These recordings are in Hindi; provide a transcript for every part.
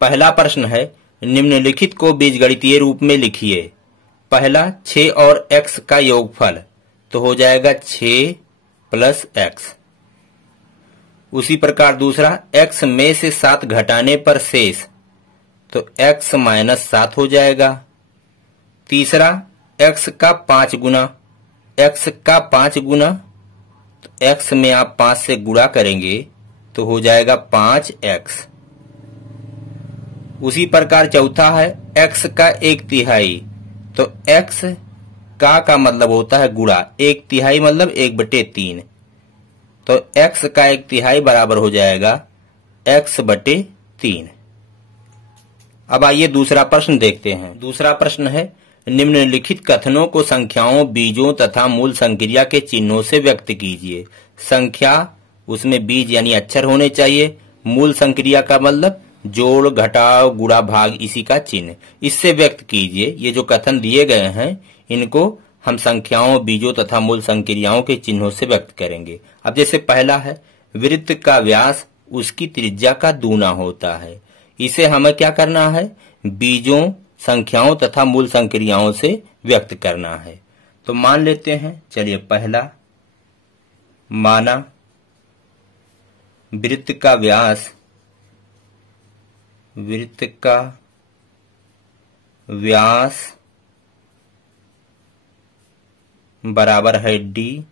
पहला प्रश्न है, निम्नलिखित को बीजगणितीय रूप में लिखिए। पहला 6 और x का योगफल, तो हो जाएगा 6 प्लस x। उसी प्रकार दूसरा, x में से 7 घटाने पर शेष, तो x माइनस 7 हो जाएगा। तीसरा, x का 5 गुना, x का 5 गुना, तो x में आप 5 से गुणा करेंगे तो हो जाएगा 5x। उसी प्रकार चौथा है, x का 1/3, तो x का मतलब होता है गुणा, 1/3 मतलब 1/3, तो x का 1/3 बराबर हो जाएगा x/3। अब आइए दूसरा प्रश्न देखते हैं। दूसरा प्रश्न है, निम्नलिखित कथनों को संख्याओं, बीजों तथा मूल संक्रिया के चिन्हों से व्यक्त कीजिए। संख्या, उसमें बीज यानी अक्षर होने चाहिए, मूल संक्रिया का मतलब जोड़, घटाव, गुणा, भाग, इसी का चिन्ह, इससे व्यक्त कीजिए। ये जो कथन दिए गए हैं इनको हम संख्याओं, बीजों तथा मूल संक्रियाओं के चिन्हों से व्यक्त करेंगे। अब जैसे पहला है, वृत्त का व्यास उसकी त्रिज्या का दूना होता है। इसे हमें क्या करना है, बीजों, संख्याओं तथा मूल संक्रियाओं से व्यक्त करना है। तो मान लेते हैं, चलिए पहला, माना वृत्त का व्यास बराबर है d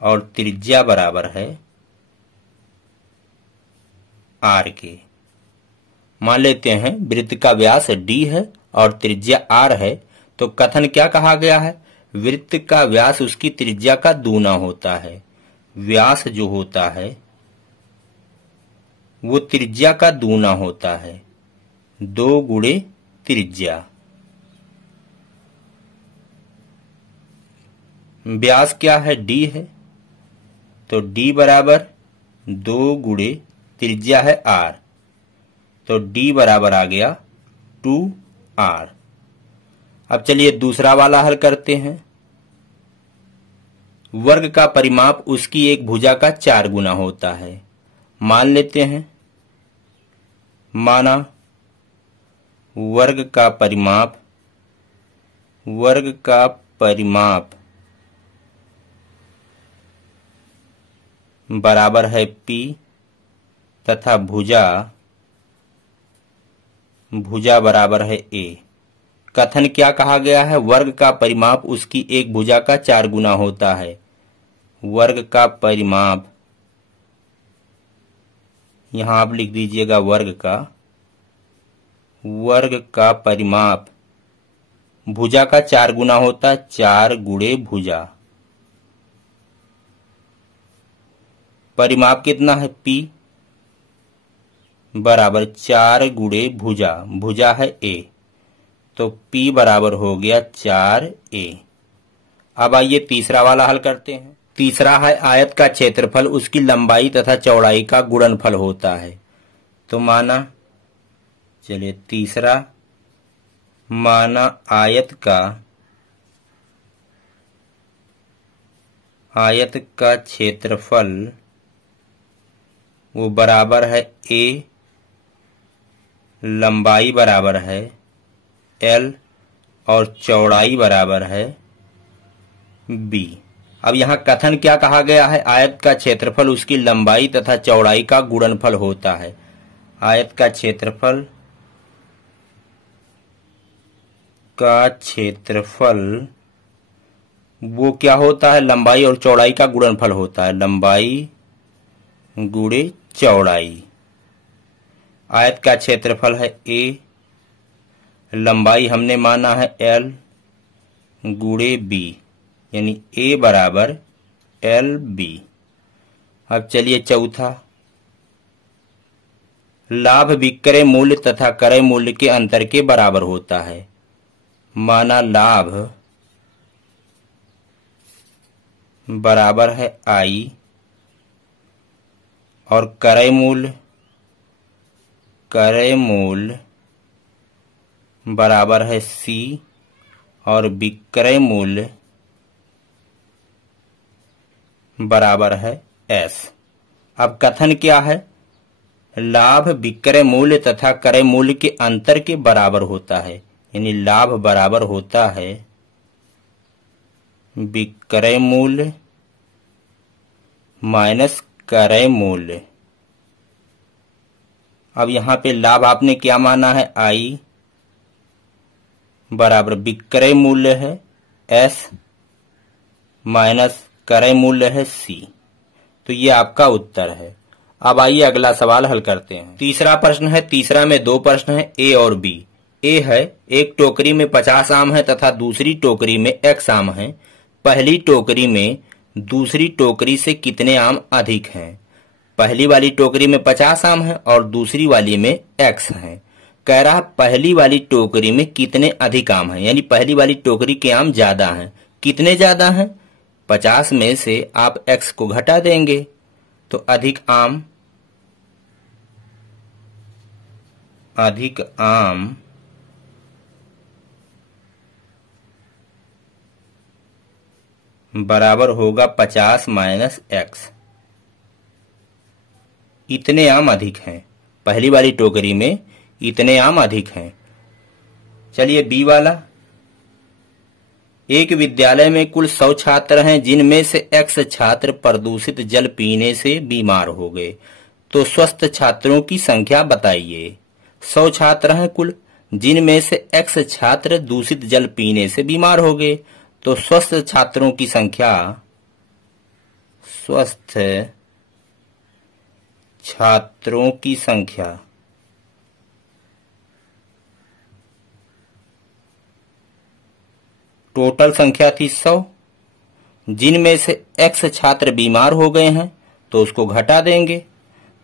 और त्रिज्या बराबर है r के। मान लेते हैं वृत्त का व्यास d है और त्रिज्या r है, तो कथन क्या कहा गया है, वृत्त का व्यास उसकी त्रिज्या का दूना होता है। व्यास जो होता है वो त्रिज्या का दूना होता है, 2 गुणे त्रिज्या। व्यास क्या है, d है, तो d बराबर 2 गुणे त्रिज्या है r, तो d बराबर आ गया 2r। अब चलिए दूसरा वाला हल करते हैं। वर्ग का परिमाप उसकी एक भुजा का 4 गुना होता है। मान लेते हैं, माना वर्ग का परिमाप बराबर है p तथा भुजा बराबर है a। कथन क्या कहा गया है, वर्ग का परिमाप उसकी एक भुजा का 4 गुना होता है। वर्ग का परिमाप, यहां आप लिख दीजिएगा वर्ग का परिमाप भुजा का 4 गुना होता है, 4 गुणे भुजा। परिमाप कितना है, p बराबर 4 गुणे भुजा, भुजा है a, तो p बराबर हो गया 4a। अब आइए तीसरा वाला हल करते हैं। तीसरा है, आयत का क्षेत्रफल उसकी लंबाई तथा चौड़ाई का गुणनफल होता है। तो माना, चलिए तीसरा, माना आयत का क्षेत्रफल वो बराबर है a, लंबाई बराबर है l और चौड़ाई बराबर है b। अब यहाँ कथन क्या कहा गया है, आयत का क्षेत्रफल उसकी लंबाई तथा चौड़ाई का गुणनफल होता है। आयत का क्षेत्रफल वो क्या होता है, लंबाई और चौड़ाई का गुणनफल होता है, लंबाई गुणे चौड़ाई। आयत का क्षेत्रफल है a, लंबाई हमने माना है l गुणे b, यानी a बराबर lb। अब चलिए चौथा, लाभ विक्रय मूल्य तथा क्रय मूल्य के अंतर के बराबर होता है। माना लाभ बराबर है I और क्रय मूल्य बराबर है C और विक्रय मूल्य बराबर है S। अब कथन क्या है, लाभ विक्रय मूल्य तथा क्रय मूल्य के अंतर के बराबर होता है, यानी लाभ बराबर होता है विक्रय मूल्य माइनस क्रय मूल्य। अब यहां पे लाभ आपने क्या माना है, आई बराबर विक्रय मूल्य है एस माइनस क्रय मूल्य है सी। तो ये आपका उत्तर है। अब आइए अगला सवाल हल करते हैं। तीसरा प्रश्न है, तीसरा में दो प्रश्न है ए और बी। ए है एक टोकरी में 50 आम है तथा दूसरी टोकरी में x आम है। पहली टोकरी में दूसरी टोकरी से कितने आम अधिक हैं? पहली वाली टोकरी में 50 आम है और दूसरी वाली में x है। कह रहा पहली वाली टोकरी में कितने अधिक आम हैं, यानी पहली वाली टोकरी के आम ज्यादा हैं। कितने ज्यादा हैं? 50 में से आप x को घटा देंगे तो अधिक आम बराबर होगा 50 माइनस x। इतने आम अधिक हैं, पहली वाली टोकरी में इतने आम अधिक हैं। चलिए बी वाला, एक विद्यालय में कुल 100 छात्र हैं जिनमें से x छात्र प्रदूषित जल पीने से बीमार हो गए, तो स्वस्थ छात्रों की संख्या बताइए। 100 छात्र हैं कुल, जिनमें से x छात्र दूषित जल पीने से बीमार हो गए, तो स्वस्थ छात्रों की संख्या, स्वस्थ छात्रों की संख्या टोटल संख्या थी 100, जिनमें से x छात्र बीमार हो गए हैं तो उसको घटा देंगे,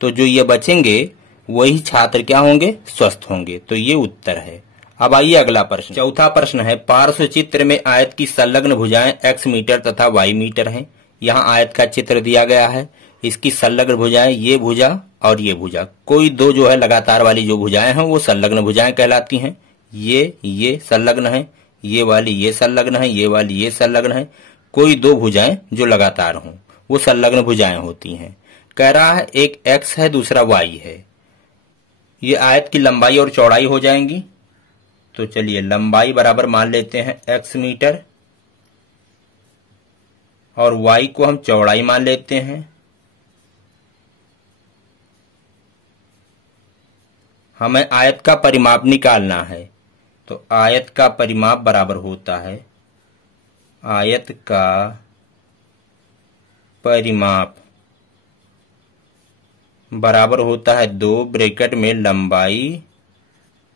तो जो ये बचेंगे वही छात्र क्या होंगे, स्वस्थ होंगे। तो ये उत्तर है। अब आइए अगला प्रश्न। चौथा प्रश्न है, पार्श्व चित्र में आयत की संलग्न भुजाएं x मीटर तथा y मीटर हैं। यहाँ आयत का चित्र दिया गया है, इसकी संलग्न भुजाएं ये भुजा और ये भुजा, कोई दो जो है लगातार वाली जो भुजाएं हैं वो संलग्न भुजाएं कहलाती हैं। ये संलग्न है, ये वाली ये संलग्न है, ये वाली ये संलग्न है। कोई दो भुजाएं जो लगातार हों वो संलग्न भुजाएं होती हैं। कह रहा है एक x है दूसरा y है, ये आयत की लंबाई और चौड़ाई हो जाएंगी। तो चलिए लंबाई बराबर मान लेते हैं x मीटर और y को हम चौड़ाई मान लेते हैं। हमें आयत का परिमाप निकालना है, तो आयत का परिमाप बराबर होता है, आयत का परिमाप बराबर होता है 2 ब्रैकेट में लंबाई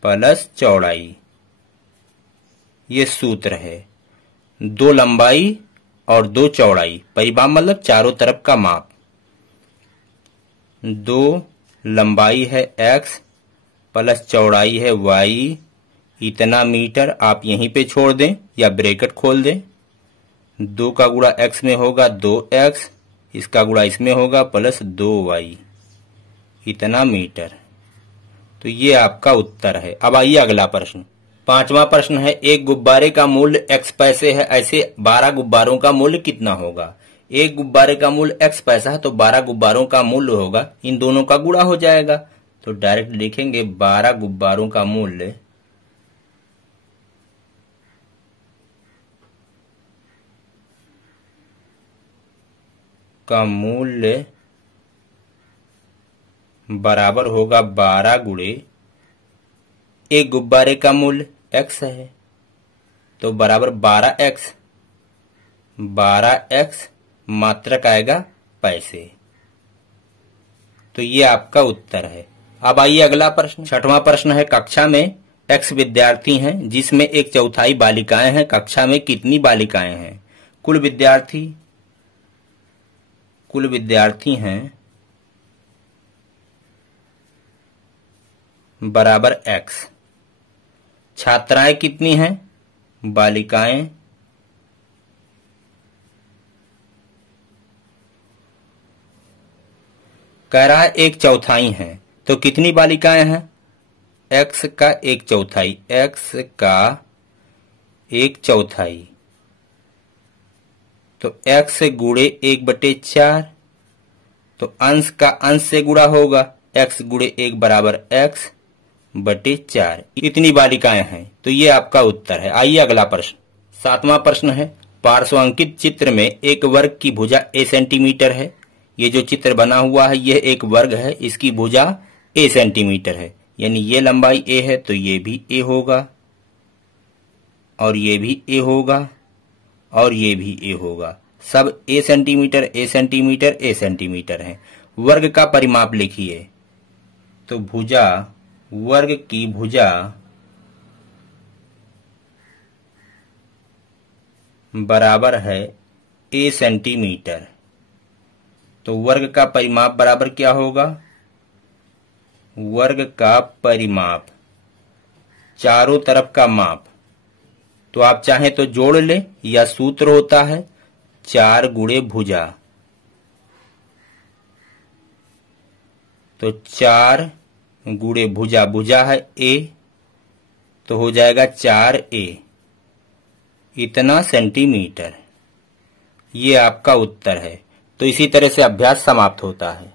प्लस चौड़ाई। ये सूत्र है, 2 लंबाई और 2 चौड़ाई, परिमाप मतलब चारों तरफ का माप। 2 लंबाई है x प्लस चौड़ाई है y, इतना मीटर आप यहीं पे छोड़ दें या ब्रैकेट खोल दें। 2 का गुणा x में होगा 2x, इसका गुणा इसमें होगा प्लस 2y, इतना मीटर। तो ये आपका उत्तर है। अब आइए अगला प्रश्न। पांचवा प्रश्न है, एक गुब्बारे का मूल्य x पैसे है, ऐसे 12 गुब्बारों का मूल्य कितना होगा? एक गुब्बारे का मूल्य x पैसा है तो 12 गुब्बारों का मूल्य होगा, इन दोनों का गुणा हो जाएगा। तो डायरेक्ट लिखेंगे 12 गुब्बारों का मूल्य बराबर होगा 12 गुणे एक गुब्बारे का मूल्य x है तो बराबर 12x, 12x मात्रक आएगा पैसे। तो ये आपका उत्तर है। अब आइए अगला प्रश्न। छठवां प्रश्न है, कक्षा में x विद्यार्थी हैं जिसमें 1/4 बालिकाएं हैं, कक्षा में कितनी बालिकाएं हैं? कुल विद्यार्थी हैं बराबर x, छात्राएं कितनी हैं? बालिकाएं कह रहा है 1/4 हैं, तो कितनी बालिकाएं हैं? x का 1/4, x का 1/4, तो x से गुणे 1/4, तो अंश का अंश से गुणा होगा, x गुणे 1 बराबर x बटे 4। इतनी बालिकाएं हैं। तो ये आपका उत्तर है। आइए अगला प्रश्न। 7वां प्रश्न है, पार्श्वांकित चित्र में एक वर्ग की भुजा a सेंटीमीटर है। ये जो चित्र बना हुआ है यह एक वर्ग है, इसकी भुजा a सेंटीमीटर है, यानी ये लंबाई a है तो ये भी a होगा और ये भी a होगा और ये भी a होगा। सब a centimetre a centimetre a centimetre है। वर्ग का परिमाप लिखिए। तो भुजा, वर्ग की भुजा बराबर है a सेंटीमीटर। तो वर्ग का परिमाप बराबर क्या होगा? वर्ग का परिमाप चारों तरफ का माप। तो आप चाहें तो जोड़ लें या सूत्र होता है 4 गुणे भुजा। तो 4 गुणे भुजा, भुजा है a तो हो जाएगा 4a, इतना सेंटीमीटर। ये आपका उत्तर है। तो इसी तरह से अभ्यास समाप्त होता है।